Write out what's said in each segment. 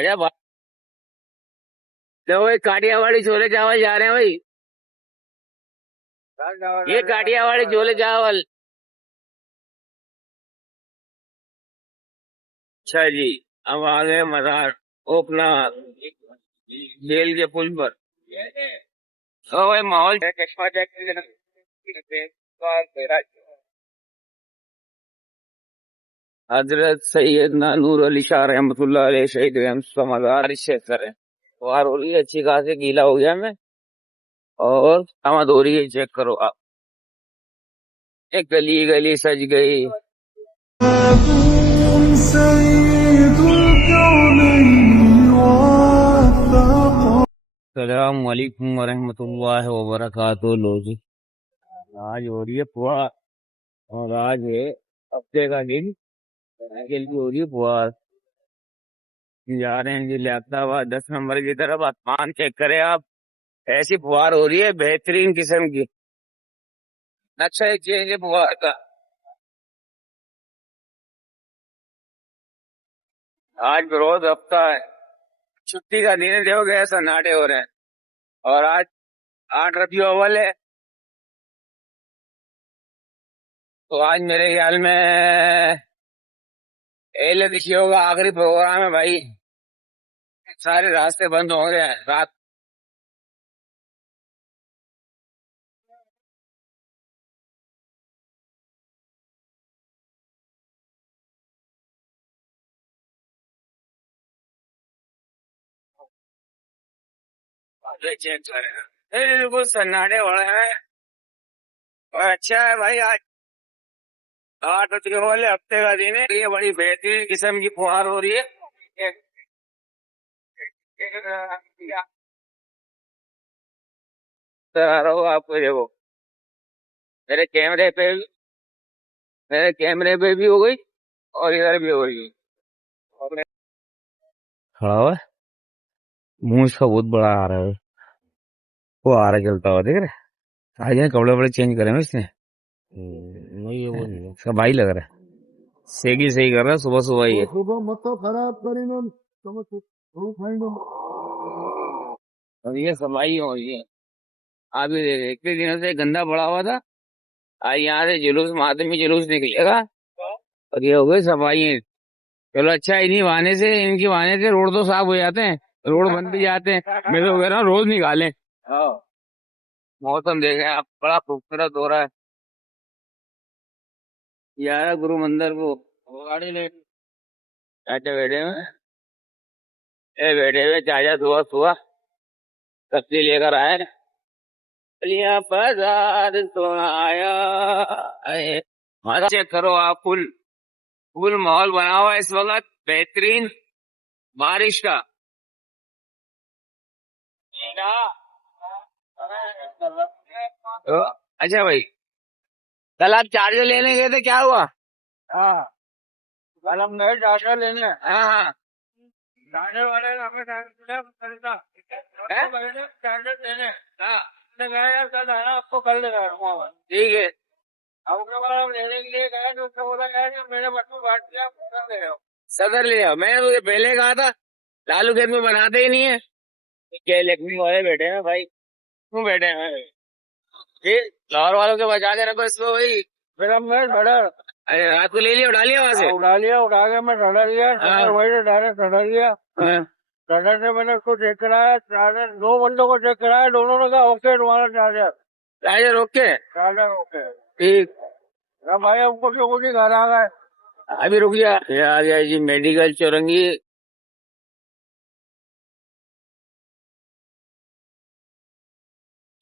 आजा भाई। तो भाई काठियावाड़ी छोले चावल जा रहे हैं भाई। ये काठियावाड़ी छोले चावल। अच्छा जी। अब आ गए मजार ओपना जेल के पुल पर। तो भाई माहौल चश्मा चेक हजरत सैयदना नूर अली शाह रहमतुल्लाह अलैह शहीद मजार शेखर है। वार हो रही है अच्छी खासी, गीला हो गया मैं। और आमद हो रही है, चेक करो आप। एक गली गली सज गई। अस्सलाम वालेकुम वरहमतुल्लाहि वबरकातुहू। लो जी, आज हो रही है फुहार। और आज है हफ्ते का दिन, साइकिल की हो रही है फुहार। जा रहे हैं जी लियाकताबाद 10 नंबर की तरफ। आसमान चेक करें आप, ऐसी फुहार हो रही है बेहतरीन किस्म की। नक्शा एक चेंज है फुहार का। आज रोज हफ्ता है, छुट्टी का दिन है। देखो गए सन्नाटे हो रहे हैं। और आज 8 रबीउल अव्वल है। तो आज मेरे ख्याल में एल दिशियो का आखिरी प्रोग्राम है भाई। सारे रास्ते बंद हो गए हैं रात। चेक करें, बिल्कुल सन्नाटे हो रहे हैं। और अच्छा है भाई, आज 8 रबीउल हफ्ते का दिन है। ये बड़ी बेहतरीन किस्म की फुहार हो रही है। आ रहा हूँ आपको, देखो मेरे कैमरे पे, मेरे कैमरे पे भी हो गई और इधर भी हो रही है। खड़ा हुआ है, मुंह इसका बहुत बड़ा आ रहा है। वो आ रहा चलता हुआ, देख रहे। आज यहाँ कपड़े वपड़े चेंज करे ना इसने। नहीं, ये वो नहीं है, इसका भाई लग रहा है। सेगी सही कर रहा है सुबह सुबह ही है। सुबह मत तो खराब करी ना। और ये सफाई हो रही है। आप ये देख, इतने दिनों से गंदा पड़ा हुआ था। आज यहाँ से जुलूस, मातमी जुलूस निकलेगा। और ये हो गई सफाई। चलो अच्छा है, इन्हीं बहाने से, इनकी बहाने से रोड तो साफ हो जाते हैं, रोड बन भी जाते हैं। मैं तो कह रहा हूँ रोज निकालें। मौसम देखें आप, बड़ा खूबसूरत हो रहा है। यार गुरु मंदिर को वो गाड़ी ले चाचा बैठे हुए, ए बैठे हुए चाचा सुबह सुबह सब्जी लेकर आए। लिया बाजार तो आया है। हाँ, चेक करो आप, फुल फुल माहौल बना हुआ है इस वक्त, बेहतरीन बारिश का। तो, अच्छा भाई, कल आप चार्जर लेने गए थे, क्या हुआ? हाँ, कल हम गए चार्जर लेने। हाँ हाँ, चार्जर वाले ने हमें खरीदा चार्जर देने। हाँ, उसने कहा यार कल आना, आपको कल दिखा दूंगा। ठीक है। अब उसके बाद हम लेने के लिए गए तो उसने बोला यार कि मेरे बच्चों को बांट दिया, सदर ले आओ। सदर ले आओ, मैंने तुझे पहले कहा था। लालू खेत में बनाते ही नहीं है। क्या लक्ष्मी वाले बैठे हैं भाई, क्यों बैठे हैं? फिर लाहौर वालों के बचा के रखो इसको भाई। फिर हम मैं सडर, अरे रात को ले लिया, उड़ा लिया वहां से। उड़ा लिया, उड़ा के मैं सडर लिया। वही से डायरेक्ट सडर लिया। सडर से मैंने उसको चेक कराया, चार्जर 2 बंदों को चेक कराया, दोनों ने कहा ओके तुम्हारा charger. Charger okay, charger okay, ठीक। भाई हमको क्यों कुछ घर आ गए। अभी रुक गया, ये आ गया जी मेडिकल चौरंगी।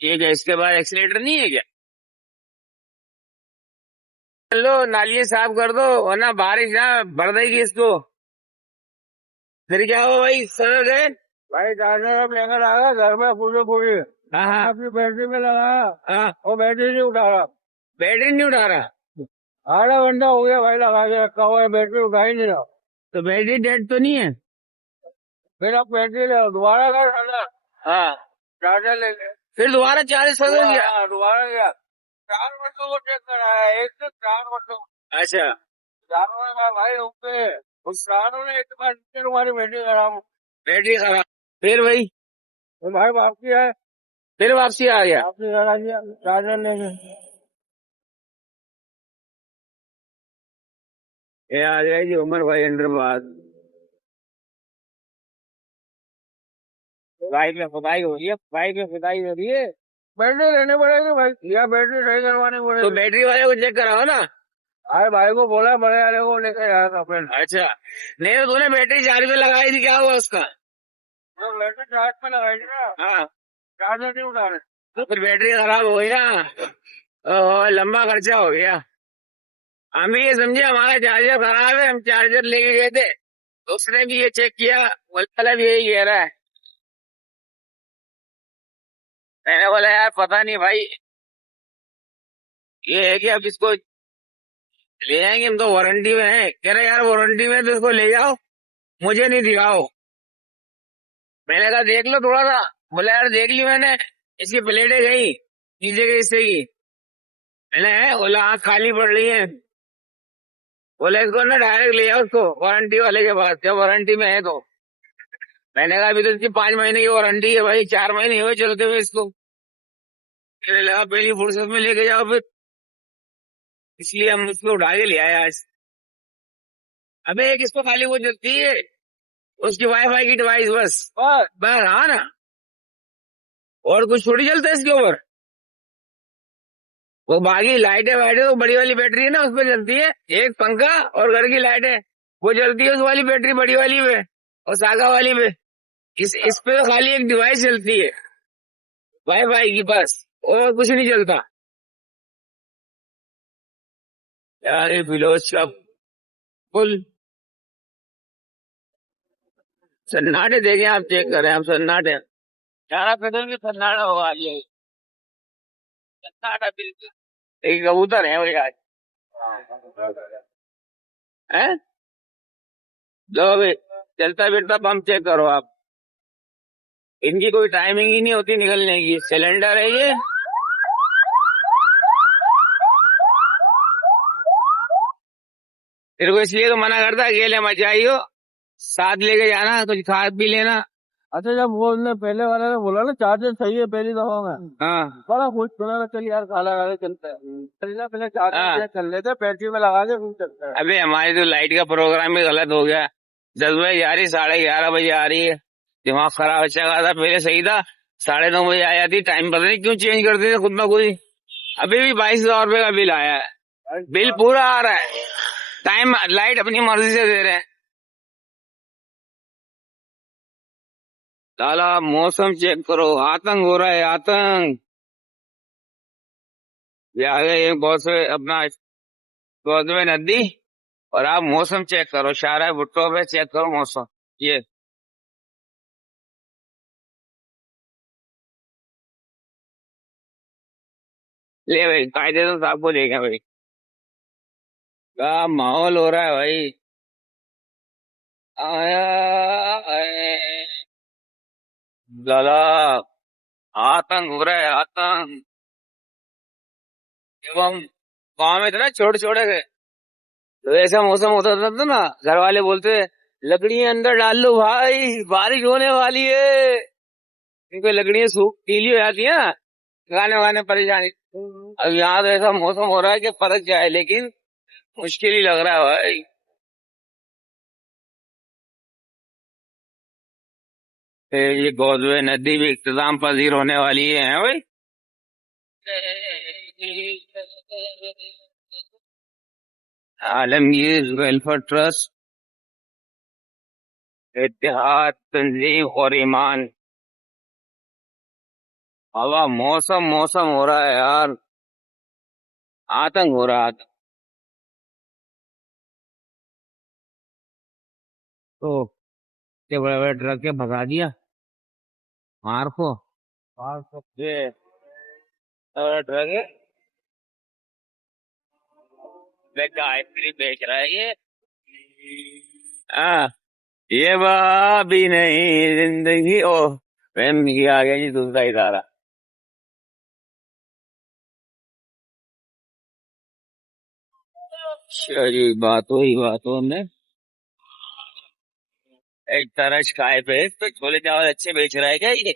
ठीक है, इसके बाद एक्सीलेटर नहीं है क्या? लो नालिये साफ कर दो, वरना बारिश ना भर देगी इसको। फिर क्या हुआ भाई, सर गए? भाई चार्जर अब लेकर आ गया घर में, पूरे पूरी। हाँ हाँ, अपनी बैटरी में लगाया। हाँ, वो बैटरी नहीं उठा रहा। बैटरी नहीं उठा रहा? आधा घंटा हो गया भाई लगा के रखा हुआ है, बैटरी उठा ही नहीं रहा। तो बैटरी डेड तो नहीं है? फिर आप बैटरी ले आओ, दोबारा कर ठंडा। हाँ, चार्जर ले गए, फिर दोबारा चार्ज कर गया। दोबारा गया, 4 बंदों को चेक कराया, एक से 4 बंदों। अच्छा, चारों ने कहा भाई ओके। उस चारों ने एक बार तुम्हारी बैटरी खराब बैटरी खराब। फिर भाई तो भाई वापसी है, फिर वापसी आ गया। वापसी लगा दिया चार्जर लेके। ये आ जाएगी उमर भाई हैदराबाद। बाइक में खुदाई हो रही है, बाइक में खुदाई हो रही है। बैटरी लेने पड़ेगी भाई, या बैटरी सही करवानी तो पड़ेगी। बैटरी वाले को चेक कराओ ना। अरे भाई को बोला बड़े वाले को लेकर आया था फ्रेंड। अच्छा, नहीं तो तूने बैटरी चार्ज पे लगाई थी, क्या हुआ उसका? तो बैटरी चार्ज पे लगाई थी ना, हाँ, चार्जर नहीं उठा रहे। तो फिर बैटरी खराब हो गई ना। लंबा खर्चा हो गया। हम भी ये समझे हमारा चार्जर खराब है, हम चार्जर लेके गए थे, तो उसने भी ये चेक किया, बोला भी यही कह रहा है। मैंने बोला यार पता नहीं भाई, ये है कि अब इसको ले जाएंगे हम, तो वारंटी में है। कह रहे यार वारंटी में तो इसको ले जाओ, मुझे नहीं दिखाओ। मैंने कहा देख लो थोड़ा सा। बोला यार देख ली मैंने, इसकी प्लेटें गई नीचे के हिस्से की। मैंने बोला आँख खाली पड़ रही है। बोले इसको ना डायरेक्ट ले जाओ उसको वारंटी वाले के पास, जब वारंटी में है तो। मैंने कहा अभी तो इसकी 5 महीने की वारंटी है भाई, 4 महीने हुए चलते हुए इसको। कहने लगा पहली फुर्सत में लेके जाओ फिर, इसलिए हम उसको उठा के ले आए आज। अबे एक इसको खाली वो चलती है, उसकी वाईफाई की डिवाइस बस। बस हाँ ना, और कुछ थोड़ी चलता है इसके ऊपर। वो बाकी लाइटें वाइटें तो बड़ी वाली बैटरी है ना उस पर चलती है। एक पंखा और घर की लाइटें वो चलती है उस वाली बैटरी बड़ी वाली पे, और सागा वाली पे। इस पे तो खाली एक डिवाइस चलती है वाईफाई की बस, और कुछ नहीं चलता। यार ये फिलोज का फुल सन्नाटे देखे, आप चेक करें, आप सन्नाटे। चारा पेट्रोल भी सन्नाटा होगा ये, सन्नाटा बिल्कुल। एक कबूतर है वो आज है। लो अभी चलता फिरता पंप चेक करो आप। इनकी कोई टाइमिंग ही नहीं होती निकलने की। सिलेंडर है ये, तेरे को इसलिए तो मना करता अकेले मत जाइयो, साथ लेके जाना, कुछ खा पी लेना। अच्छा जब वो उसने पहले वाले ने बोला ना चार्जर सही है पहली दफा में, हाँ बड़ा खुश सुना, चल यार काला काला चलता है, चलना पहले चार्जर हाँ। चेक कर लेते, बैटरी में लगा के फिर चलता है। अबे हमारी तो लाइट का प्रोग्राम ही गलत हो गया। 10 बजे आ रही, 11:30 बजे आ रही है। दिमाग खराब, अच्छा खासा था पहले सही था, 9:30 बजे आ जाती। टाइम पता नहीं क्यों चेंज कर देते खुद में खुद ही। अभी भी 22,000 रुपए का बिल आया है, बिल पूरा आ रहा है। टाइम लाइट अपनी मर्जी से दे रहे हैं। साला मौसम चेक करो, आतंक हो रहा है आतंक। ये आ गए एक बहुत से अपना गोदवे नदी। और आप मौसम चेक करो, शारा भुट्टो पे चेक करो मौसम। ये ले भाई, कायदे तो आपको देगा भाई, क्या माहौल हो रहा है भाई। आया है, लाला आतंक हो रहा है आतंक। जब हम गाँव में थे ना छोटे छोटे थे, तो ऐसा मौसम होता था ना, घर वाले बोलते लकड़ियां अंदर डाल लो भाई, बारिश होने वाली है। क्योंकि लकड़ियां सूख गीली हो जाती है ना, गाने वाने परेशानी। अब यहाँ तो ऐसा मौसम हो रहा है कि फर्क जाए, लेकिन मुश्किल ही लग रहा है भाई। फिर ये गोदवे नदी भी इख्तिताम पजीर होने वाली है भाई। आलमगीर वेलफेयर ट्रस्ट, इत्तेहाद तंजीम और ईमान। हवा मौसम मौसम हो रहा है यार, आतंक हो रहा है। तो इतने बड़े बड़े ट्रक के भगा दिया मार को। हाँ सब ये बड़ा ट्रक है, आइसक्रीम बेच रहा है ये। हाँ, ये भी नहीं जिंदगी ओ प्रेम की आ गया जी दूसरा इशारा। चलिए बात हुई में एक तरह काय पे तो छोले चावल अच्छे बेच रहा है क्या ये?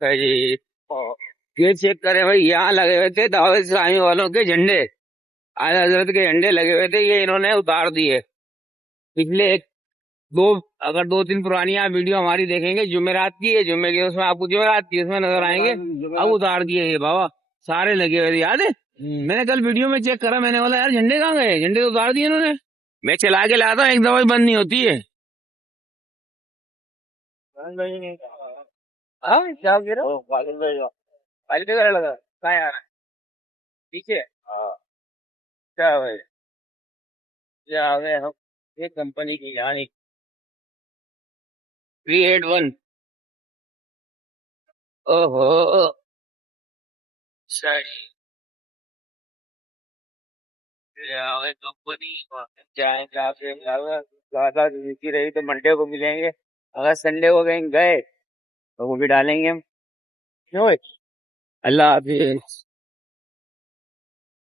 जी। ये चेक करे भाई, यहाँ लगे हुए थे दावत इस्लामी वालों के झंडे, आला हजरत के झंडे लगे हुए थे, ये इन्होंने उतार दिए। पिछले एक दो, अगर 2-3 पुरानी आप वीडियो हमारी देखेंगे जुमेरात की है, जुम्मे की, उसमें आपको जुमेरात की उसमें नजर आएंगे। अब उतार दिए ये बाबा, सारे लगे हुए थे, याद है? मैंने कल वीडियो में चेक करा, मैंने बोला यार झंडे कहाँ गए, झंडे तो उतार दिए इन्होंने। मैं चला के लाता हूँ, एक दफा भी बंद नहीं होती है। हाँ क्या गिर रहा पाली तो लगा कहाँ आ रहा है पीछे। हाँ क्या भाई, क्या आ गए हम, ये कंपनी की यानी 381। ओहो, सही कंपनी। जाएंगे आपसे ज्यादा रुचि रही तो मंडे को मिलेंगे, अगर संडे को कहीं गए तो वो भी डालेंगे हम। क्यों भाई? अल्लाह हाफिज।